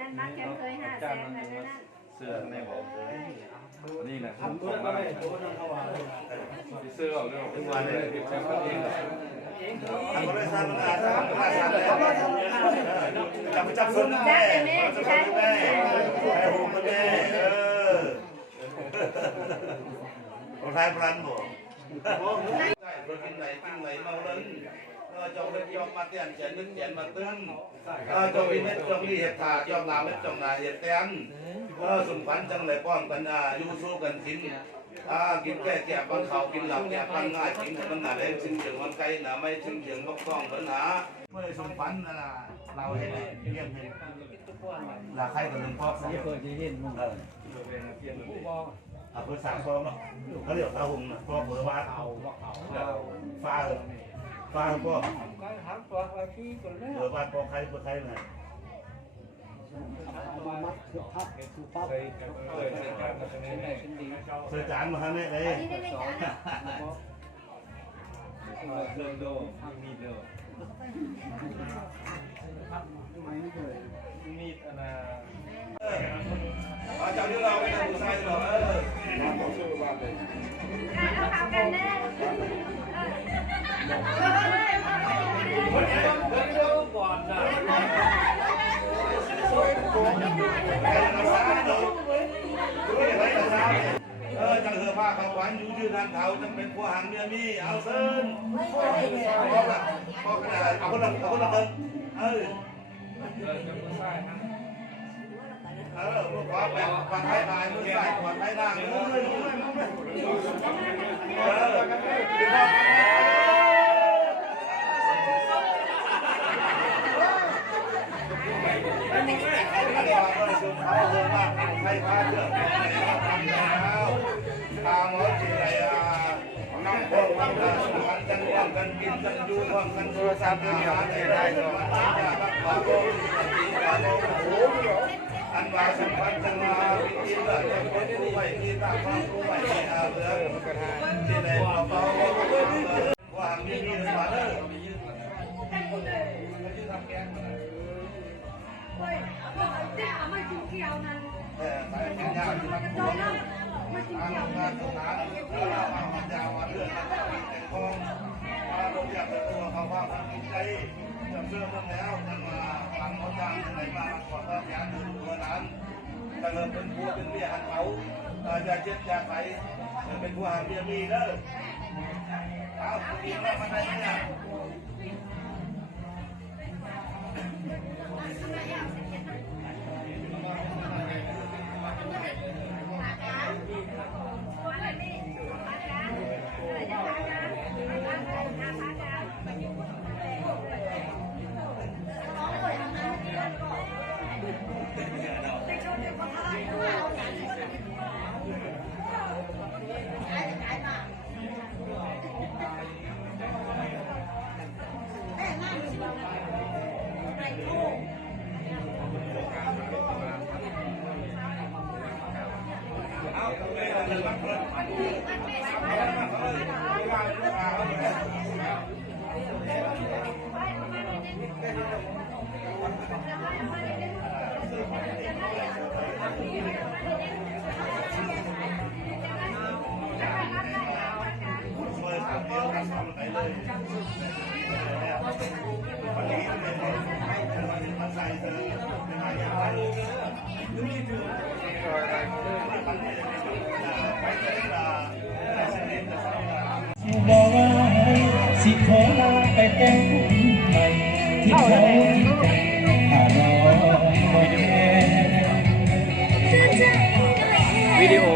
นั่นมักแค่เคย500,000นั่นเสื้อในบอกนี่นะผมส่งมาเสื้อออกเรื่องทุกวันเลยที่แชมป์เองทำก็ได้สร้างงานสร้างงานแล้วจับไปจับคนแม่จับคนแม่แม่หูคนแม่คนไทยพลันบอกใช่คนกินไหนเมาเล่นจองเล็บจองมาเตียนเขียนนึกเขียนมาตึ้งจองวินเน็ตจองนี่เห็ดขาจองนาเล็บจองนาเห็ดแตนสุนทรจังเลยป้องกันยูสู้กันกินกินแก่ปันเขากินหลับแก่ปันง่ายกินมันหนาเล่นชิงเฉียงมันไกลหนาไม่ชิงเฉียงบกต้องปัญหาเพื่อสุนทรนั่นล่ะเราเห็นเยี่ยมเห็นลาใครกับหนึ่งพ่อเขาเคยจะเห็นมึงเพื่อสามพ่อเนาะเขาเรียกตาหุ่งพ่อเผื่อว่าฟ้าพ่อเผื่อว่าพ่อใครเผื่อใครไงเสือจานมาทำเนี่ยเลยเรื่องโดมีเด้อมีดอะไรเจ้าที่เราไม่ต้องดูใส่หรอกเอาข่าวกันแน่ก่อนนะจังเหือผ้าเขาหวานอยู่ยืนทางเขาจังเป็นพวกหางเมียมีเอาเส้นเอาคนละคนพวกความแบบความไทยลายมือใส่ความไทยด่างใครพาเยอะตามหมดที่ไรน้องพวกมันกันร่วมกันกินกันอยู่ร่วมกันโทรศัพท์อาหารได้อันว่าสัมพันธ์จังมาพิธีเลิศจะเป็นผู้ใหม่ที่ตั้งความผู้ใหม่ที่เอาเรื่องที่ไหนเบาๆว่ามีมาเลยไม่กินเกี่ยวนั่นไปกินยาที่มันโดนนั่นไม่กินเกี่ยวนั่นสถานเราเอายามาเรื่องแต่คงมาลงจากตัวเขาว่ามันกินใจจำเชื่อมันแล้วจะมาฟังเขาจ้างไหนมาขอรับยาดูตัวนั้นถ้าเราเป็นผู้เป็นเมียหันเขาจะเจ็บจะไปเป็นผู้หาเมียมีเด้อเอาดีมากมาได้เนี่ยบอกว่าสิขอลาไปแต่งใหม่ที่เขาที่ใจถ้ารอวิดีโอ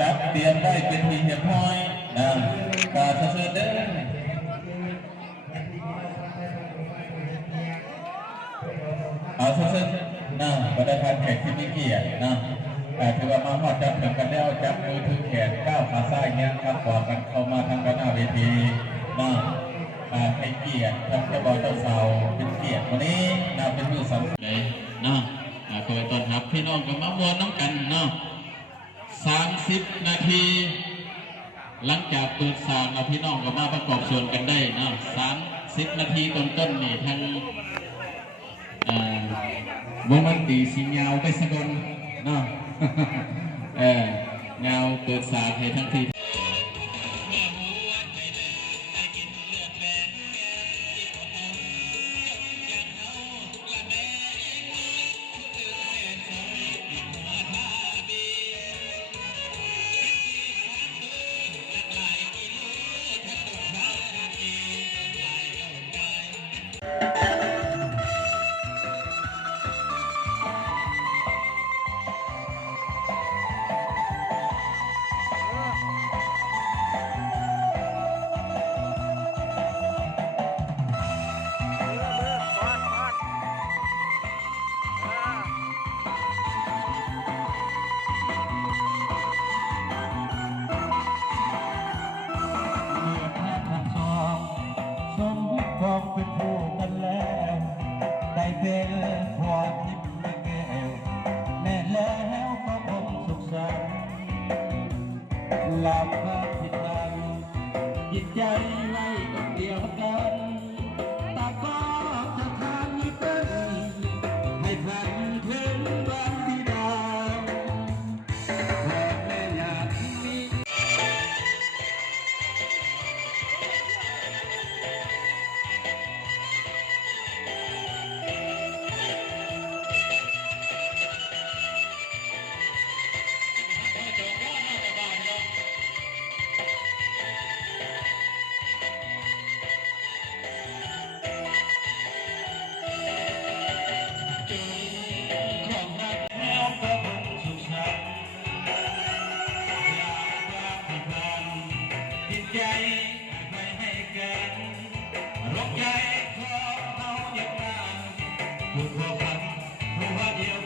จับเปลี่ยนได้เป็นทีเรียบร้อยนะกาเสด็จเดินเอาเสด็จ นะบรรดาท่านแขกที่มีเกียรตินะถือว่ามาหอดจับถึงกันแล้วจับมือถือแขนก้าวขาซ้ายเนี่ยครับกอดกันเข้ามาทางด้านหน้าเวทีนะให้เกียรติท่านเจ้าบ่าวเจ้าสาวเป็นเกียรติวันนี้นะเป็นมือสำคัญเลยนะขอต้อนรับพี่น้องกับมามวนน้องกันเนาะ30 นาทีหลังจากเปิดสารเราพี่น้องก็มาประกอบส่วนกันได้นะ30 นาทีต้นนี่ทั้งวงดนตรีสีเงาไปสะดนเนาะเงาเปิดสารให้ทั้งทีเป็นผู้กันแล้วได้เป็นความทิพย์และแก้วแน่แล้วก็คงสุขสันต์หลับพักที่ทำจิตใจไว้คนเดียวกันตาก็จะทำให้เป็นให้ฝันถึงวันที่ดาวพอแม่อยากมี ใจไปให้กันรบใจของเขาอย่างนั้นผู้พบกันผู้ว่าเดียว